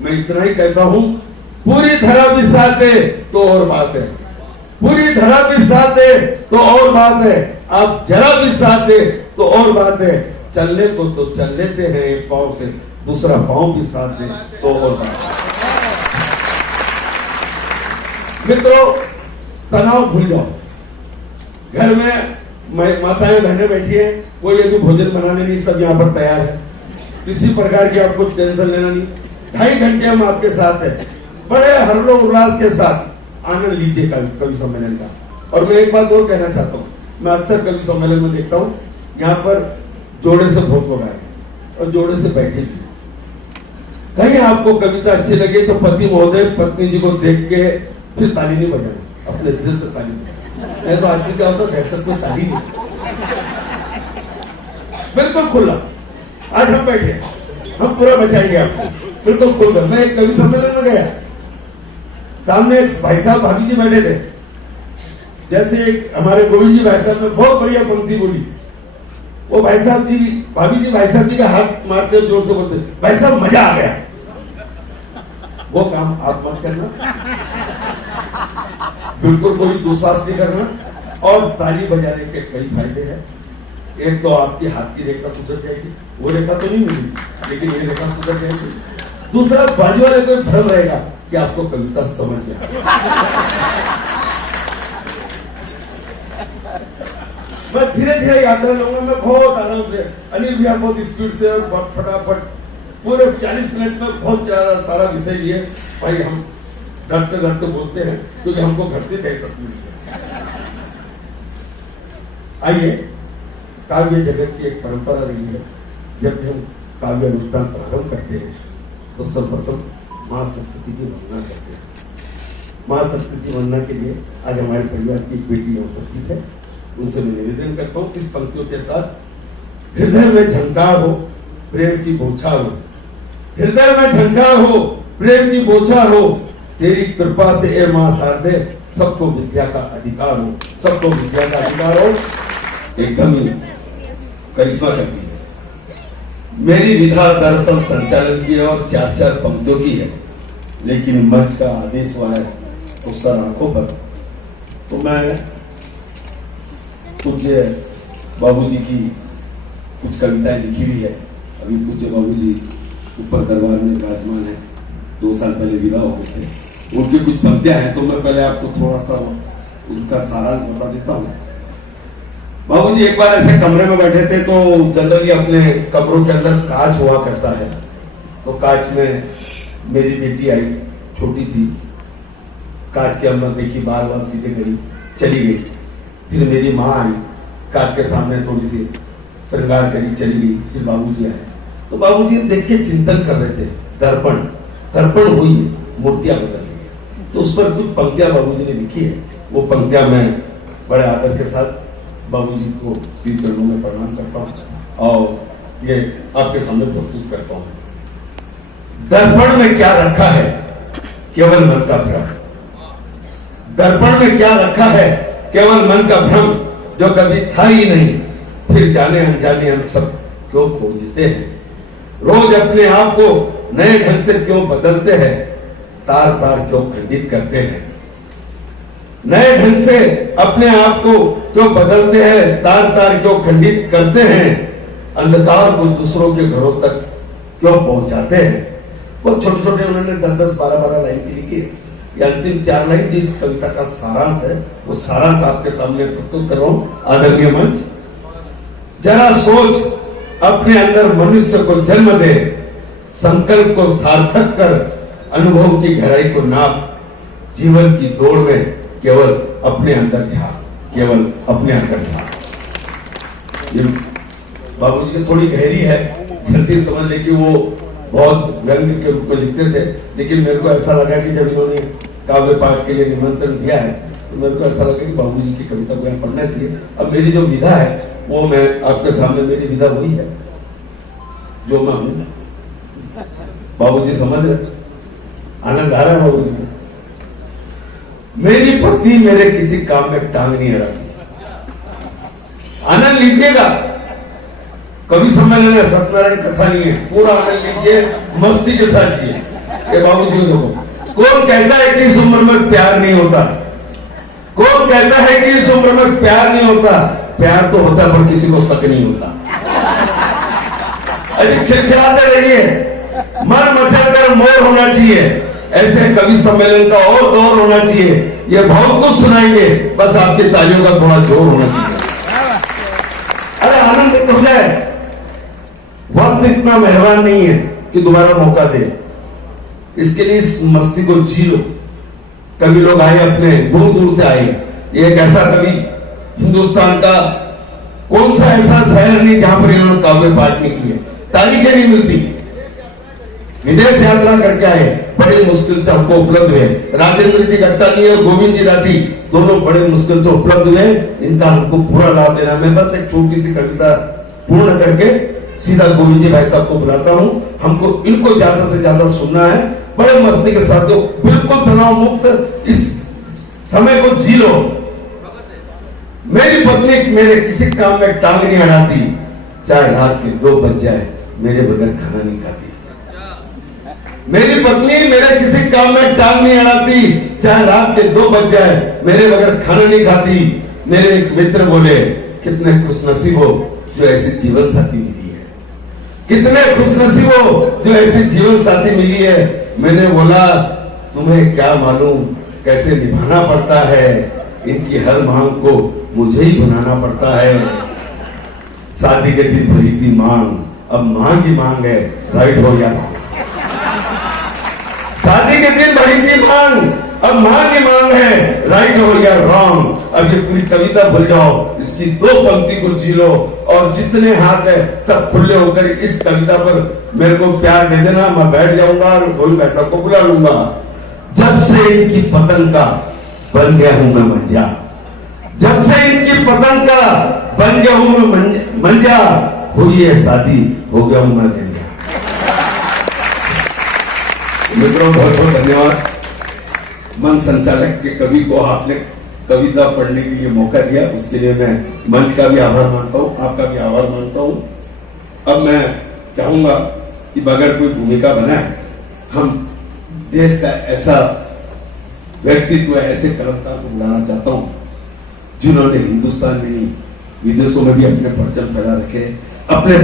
मैं इतना ही कहता हूं, पूरी धरा भी साथ दे तो और बात है, पूरी धरा भी साथ दे तो और बात है, आप जरा भी साथ दे तो और बात है। चलने को तो चल लेते हैं एक पांव से, दूसरा पांव भी साथ दे तो और बात है। मित्रों, तनाव भूल जाओ। घर में माताएं बहनें बैठी हैं, वो ये भी भोजन बनाने नहीं, सब यहाँ पर तैयार है, किसी प्रकार की आपको टेंशन लेना नहीं। 2.5 घंटे हम आपके साथ हैं, बड़े हर्षोल्लास के साथ आनंद लीजिए कवि सम्मेलन का। और मैं एक बात और कहना चाहता हूँ, मैं अक्सर कवि सम्मेलन में देखता हूँ यहाँ पर जोड़े से बहुत लोग आए और जोड़े से बैठे भी। कहीं आपको कविता अच्छी लगे तो पति महोदय पत्नी जी को देख के फिर ताली नहीं बजाए, अपने दिल से ताली बजाए। नहीं तो आदमी क्या होता है, दहशत को ताली नहीं, बिल्कुल खुला। आज हम बैठे, हम पूरा बचाएंगे आपको, बिल्कुल खुलकर। मैं एक कवि सम्मेलन में गया, सामने एक भाई साहब भाभी जी बैठे थे, जैसे एक हमारे गोविंद जी भाई साहब ने बहुत बढ़िया पंक्ति बोली, वो भाई साहब जी भाभी जी भाई साहब जी का हाथ मारते जोर से बोलते, भाई साहब मजा आ गया। वो काम आप मत करना, बिल्कुल कोई दुस्वास नहीं करना। और ताली बजाने के कई फायदे हैं। एक तो आपकी हाथ की रेखा सुधर जाएगी, वो रेखा तो नहीं मिली लेकिन ये रेखा सुधर जाएगी। दूसरा, बाजू वाले को भ्रम रहेगा कि आपको कविता समझ में मैं धीरे धीरे यात्रा लूंगा, मैं बहुत आराम से। अनिल भैया बहुत स्पीड से और फटाफट पूरे 40 मिनट में बहुत सारा विषय लिए। भाई हम डरते डरते बोलते हैं क्योंकि हमको घर से दहशत मिली है। आइए, काव्य जगत की एक परंपरा रही है, जब भी हम काव्य अनुष्ठान प्रारंभ करते हैं तो सर्वप्रथम मां सरस्वती की वंदना करते हैं। मां सरस्वती की वंदना के लिए आज हमारे परिवार की एक बेटी उपस्थित है, उनसे मैं निवेदन करता हूँ, इस पंक्तियों के साथ हृदय में झंकार हो, प्रेम की बौछार हो, हृदय में झंकार हो, प्रेम की बौछार हो, तेरी कृपा से ए मां शारदे सबको विद्या का अधिकार हो, सबको विद्या का अधिकार हो। एकदम ही करिश्मा करती है। मेरी विधा दरअसल संचालन की है और 4-4 पंक्तियों की है, लेकिन मंच का आदेश हुआ है तो सर आंखों पर। तो मैं पूज्य बाबूजी की कुछ कविताएं लिखी हुई है। अभी पूज्य बाबूजी ऊपर दरबार में विराजमान है, 2 साल पहले विदा हो गए थे। उनकी कुछ पंक्तियां हैं तो मैं पहले आपको थोड़ा सा उनका सारांश बता देता हूँ। बाबूजी एक बार ऐसे कमरे में बैठे थे तो जनरली अपने कमरों के अंदर कांच हुआ करता है, तो कांच में मेरी बेटी आई, छोटी थी, कांच के अंदर देखी, बार सीधे करी, चली गई। फिर मेरी माँ आई, कांच के सामने थोड़ी सी श्रृंगार करी, चली गई। फिर बाबूजी आए तो बाबूजी देख के चिंतन कर रहे थे, दर्पण हुई है, मूर्तियां बदल गई। तो उस पर कुछ पंक्तियां बाबूजी ने लिखी है, वो पंक्तियां मैं बड़े आदर के साथ बाबूजी को श्री चरणों में प्रणाम करता हूं और ये आपके सामने प्रस्तुत करता हूं। दर्पण में क्या रखा है, केवल मन का भ्रम। दर्पण में क्या रखा है, केवल मन का भ्रम, जो कभी था ही नहीं, फिर जाने अनजाने हम सब क्यों खोजते हैं। रोज अपने आप को नए ढंग से क्यों बदलते हैं, तार तार क्यों खंडित करते हैं। नए ढंग से अपने आप को क्यों बदलते हैं, तार तार क्यों खंडित करते हैं, अंधकार को दूसरों के घरों तक क्यों पहुंचाते हैं। वो छोटे छोटे उन्होंने 10-10, 12-12 लाइन की लिखी। ये अंतिम 4 लाइन जिस कविता का सारांश है, वो सारांश आपके सामने प्रस्तुत कर रहा हूं। आदरणीय मंच, जरा सोच, अपने अंदर मनुष्य को जन्म दे, संकल्प को सार्थक कर, अनुभव की गहराई को नाप, जीवन की दौड़ में केवल अपने अंदर झांक, केवल अपने अंदर झांक। ये बाबूजी की थोड़ी गहरी है, जल्दी समझ ले कि वो बहुत व्यंग के रूप में लिखते थे, लेकिन मेरे को ऐसा लगा कि जब इन्होंने काव्य पाठ के लिए निमंत्रण दिया है तो मेरे को ऐसा लगा कि बाबूजी की कविता को यहाँ पढ़ना चाहिए। अब मेरी जो विधा है वो मैं आपके सामने, मेरी विधा वही है जो मैं हूं। बाबूजी समझ रहे, आनंद आ रहा है बाबूजी को। मेरी पत्नी मेरे किसी काम में टांग नहीं अड़ाती। आनंद लीजिएगा, कवि सम्मेलन है, सत्यनारायण कथा नहीं है, पूरा आनंद लीजिए, मस्ती के साथ जिए। कि बाबूजी को देखो, कौन कहता है कि इस उम्र में प्यार नहीं होता? कौन कहता है कि इस उम्र में प्यार नहीं होता? प्यार तो होता पर किसी को शक नहीं होता। अरे खिलखिलाते रहिए, मन मचल कर मोर होना चाहिए। ऐसे कवि सम्मेलन का और दौर होना चाहिए। ये बहुत कुछ सुनाएंगे, बस आपकी तालियों का थोड़ा जोर होना चाहिए। अरे आनंदित हो जाए। वक्त इतना मेहरबान नहीं है कि दोबारा मौका दे। इसके लिए इस मस्ती को जी लो। कवि लोग आए, अपने दूर दूर से आए। ये एक ऐसा कवि, हिंदुस्तान का कौन सा ऐसा शहर नहीं जहां पर इन्होंने काव्य पाठ नहीं किए। तारीखें नहीं मिलती। विदेश यात्रा करके आए, बड़ी मुश्किल से हमको उपलब्ध हुए। राजेंद्र जी गट्टानी और गोविंद जी राठी दोनों बड़े मुश्किल से उपलब्ध हुए। इनका हमको पूरा लाभ लेना। मैं बस एक छोटी सी कविता पूर्ण करके सीधा गोविंद जी भाई साहब को बुलाता हूं। हमको इनको ज्यादा से ज्यादा सुनना है, बड़े मस्ती के साथ, जो बिल्कुल तनाव मुक्त इस समय को जी लो। मेरी पत्नी मेरे किसी काम में टांग नहीं अड़ाती, चाहे रात के 2 बज जाए, मेरे बगैर खाना नहीं खाती। मेरी पत्नी मेरे किसी काम में टांग नहीं अड़ाती, चाहे रात के 2 बज जाए, मेरे बगैर खाना नहीं खाती। मेरे एक मित्र बोले, कितने खुशनसीब हो जो ऐसी जीवन साथी मिली है। कितने खुशनसीब हो जो ऐसी जीवन साथी मिली है। मैंने बोला, तुम्हें क्या मालूम कैसे निभाना पड़ता है। इनकी हर मांग को मुझे ही बनाना पड़ता है। शादी के दिन भरी थी मांग, अब मांग ही मांग है, राइट हो या रॉन्ग। शादी के दिन भरी थी मांग, अब मांग ही मांग है, राइट हो या रॉन्ग। अब ये पूरी कविता भूल जाओ, इसकी 2 पंक्ति को जी लो, और जितने हाथ है सब खुले होकर इस कविता पर मेरे को प्यार दे देना। मैं बैठ जाऊंगा और कोई मैं सबको बुला लूंगा। जब से इनकी पतंग का बन गया हूं मैं मंजा, जब से इनकी पतंग का बन गया हूं मैं मंजा, हुई है शादी, हो गया हूं मैं गंजा। मित्रों, बहुत बहुत धन्यवाद। मन संचालक के कवि को आपने कविता पढ़ने के लिए मौका दिया, उसके लिए मैं मंच का भी आभार मानता हूं, आपका भी आभार मानता हूं। अब मैं चाहूंगा कि बगैर कोई भूमिका बनाए, हम देश का ऐसा व्यक्तित्व, ऐसे कलाकार को बुलाना चाहता हूं जिन्होंने हिंदुस्तान में नहीं, विदेशों में भी अपने परचम फैला रखे, अपने